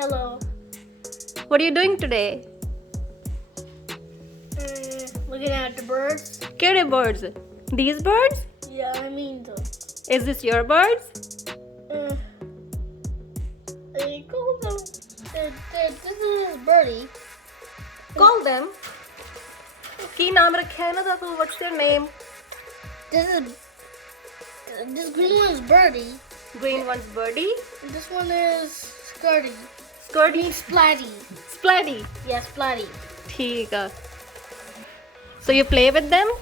Hello. What are you doing today? Looking at the birds. Kede birds? These birds? Yeah, I mean them. Is this your birds? I call them. This is Birdie. Call them. ਕੀ ਨਾਮ ਰੱਖਿਆ ਇਹਨਾਂ ਦਾ ਤੂੰ? What's their name? This green one is Birdie. Green one's Birdie. And this one is Skirty. Skirty. Splatty. Splatty. Yeah, Splatty. ਠੀਕ ਆ. So you play with them?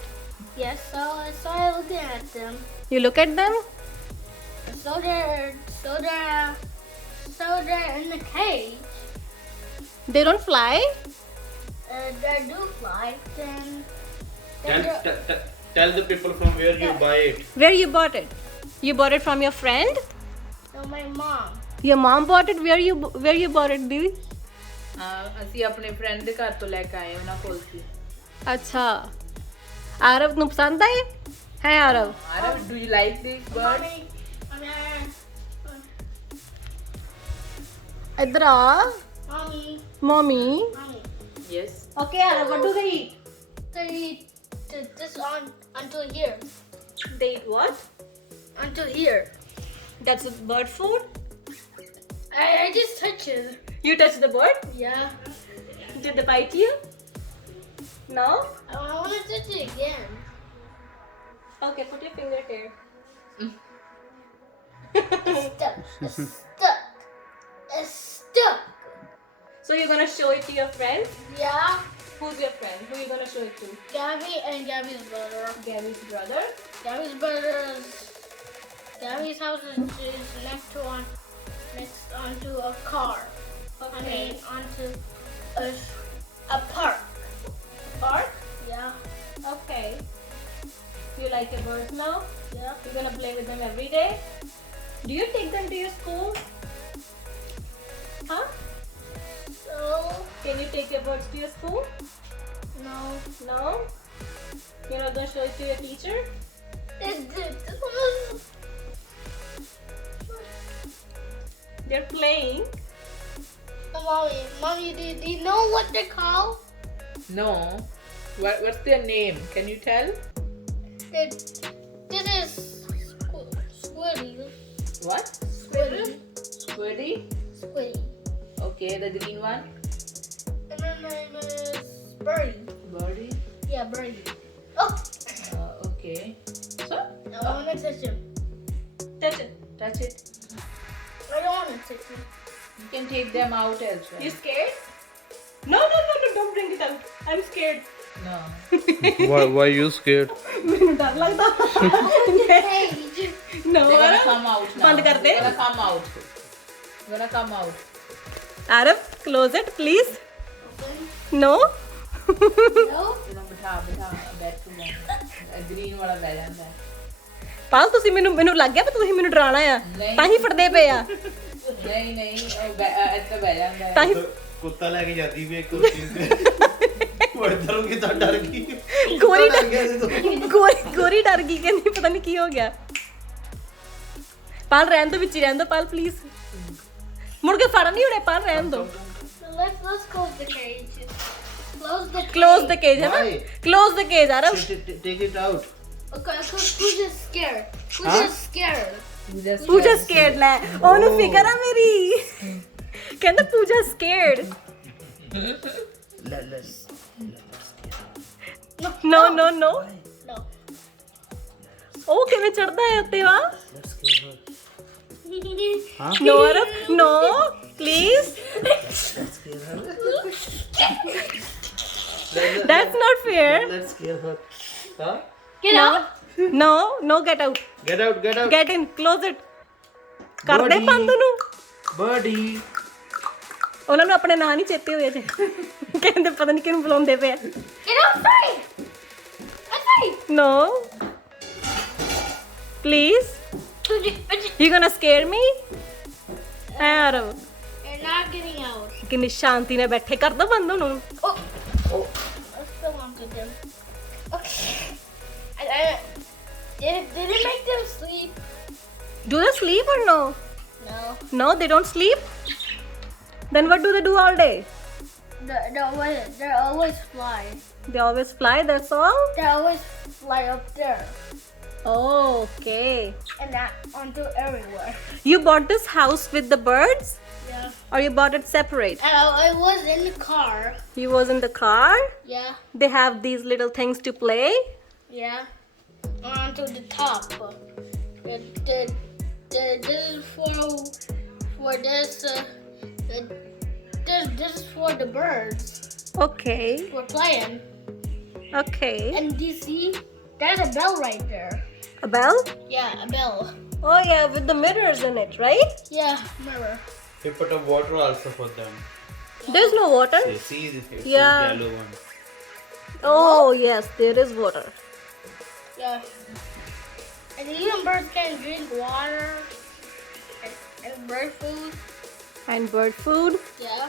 Yes, so I started looking at them. You look at them? So they're in the cage. They don't fly? They do fly. Tell the people from where you buy it. Where you bought it? You bought it from your friend? So my mom. Your mom bought it? Where you bought it, Didi? ਅਸੀਂ ਆਪਣੇ friend ਦੇ ਘਰ ਤੋਂ ਲੈ ਕੇ ਆਏ ਉਹਨਾਂ ਕੋਲ ਸੀ ਅੱਛਾ ਆਰਵ ਨੂੰ ਪਸੰਦ ਆਏ ਹੈ Aarav Aarav do you like this bird ਇੱਧਰ ਆ Mommy. Mummy yes okay Aarav what do they eat? They eat this until here. They eat what? Until here. That's bird food? I just touch it. You touch the bird? Yeah. Did they bite you? No? I want to touch it again. Okay, put your finger here. It's stuck. It's stuck. It's stuck. So you're gonna show it to your friend? Yeah. Who's your friend? Who are you gonna show it to? Gabby and Gabby's brother. Gary's brother? Gabby's house is next onto a car. Okay. I mean onto a park. Park? Yeah. Okay. You like your birds now? Yeah. You're gonna play with them every day? Do you take them to your school? Huh? So Can you take your birds to your school? no. No? You're not gonna show it to your teacher? This one They're playing. Mommy, do you know what they're called? No. What's their name? Can you tell? This is Squiddy. What? Squiddy. Squiddy? Squiddy. Okay, the green one? And her name is Birdie. Birdie? Yeah, Birdie. Oh! Okay. So? I want to touch him. Touch it. Touch it. I don't want to touch him. You can take them out as well. You scared? No, don't bring it out. I'm scared. No. Why you scared? ਮੈਨੂੰ ਡਰ ਲੱਗਦਾ Cage. No, They're gonna Arav. come out now. ਬੰਦ ਕਰ ਦੇ। They're gonna come out. They're gonna come out. Arav, close it, please. No? No? ਇਹਨਾਂ ਬਿਠਾ ਬੈਠ ਕੇ green ਵਾਲਾ ਬਹਿ ਜਾਂਦਾ ਹੈ। ਪਾਲ ਤੁਸੀਂ ਮੈਨੂੰ ਲੱਗ ਗਿਆ ਵੀ ਤੁਸੀਂ ਮੈਨੂੰ ਡਰਾਣਾ ਆ ਨਹੀਂ। ਤਾਂ ਹੀ ਫੜਦੇ ਪਏ ਆ ਨਹੀਂ ਇੱਥੇ ਬਹਿ ਜਾਂਦਾ ਹੈ। ਤਾਂ ਹੀ ਕੁੱਤਾ ਲੈ ਕੇ ਜਾਂਦੀ ਵੀ ਇੱਕ ਕੁਰਸੀ ਤੇ ਉਹ ਇਧਰੋਂ ਕਿਤਾ ਡਰ ਗਈ ਗੋਰੀ ਡਰ ਗਈ ਕਹਿੰਦੀ ਪਤਾ ਨਹੀਂ ਕੀ ਹੋ ਗਿਆ ਪਾਲ ਰਹਿਣ ਦੋ ਵਿੱਚ ਹੀ ਰਹਿਣ ਦੋ ਪਾਲ ਪਲੀਜ਼ ਮੁੜ ਕੇ ਫੜ ਨਹੀਂ ਹੋਣੇ ਪਾਲ ਰਹਿਣ ਦੋ So let's close the cage. Close the cage ਹੈ ਨਾ Why? Close the cage Aarav Take it out. Okay, who's just scared? Who's Huh? just scared? Pooja scared ਲੈ ਉਹਨੂੰ ਫਿਕਰ ਆ ਮੇਰੀ ਕਹਿੰਦਾ ਪੂਜਾ scared Let's. No no no No. ਉਹ ਕਿਵੇਂ ਚੜਦਾ ਹੈ ਉੱਤੇ ਵਾ Let's give her. Huh? No Aarav no please Let's give her. That's not fair Let's give her. Huh? Get out. no get out Get out. get in close it ਕਰਦੇ Birdie. ਬੰਦ ਨੂੰ Birdie. ਉਹਨਾਂ ਨੂੰ ਆਪਣੇ ਨਾਂ ਨਹੀਂ ਚੇਤੇ ਹੋਏ ਜੇ ਕਹਿੰਦੇ ਪਤਾ ਨਹੀਂ ਕਿਹਨੂੰ ਬੁਲਾਉਂਦੇ ਪਏ Get outside. Outside. no please you gonna scare me ਹੈ Aarav You're not getting out. ਕਿੰਨੀ ਸ਼ਾਂਤੀ ਨਾਲ ਬੈਠੇ ਕਰ ਦੋ ਬੰਦ ਉਹਨੂੰ Oh. I still want to them. Okay. Did it make them sleep? do they sleep or no No. no they don't sleep Then what do they do all day? They always fly. They always fly, that's all? They always fly up there Oh, okay. and onto everywhere. You bought this house with the birds Yeah. or you bought it separate? And I was in the car. He was in the car. Yeah. They have these little things to play. Yeah. Onto the top. This is for this. This is for the birds. Okay. We're playing. Okay. And you see, there's a bell right there. A bell? Yeah, a bell. Oh yeah, with the mirrors in it, right? Yeah, mirror. We put a water also for them. There's no water. See this Yeah. yellow one. Oh yes, there is water. Yeah. And even birds can drink water and bird food. And bird food. Yeah.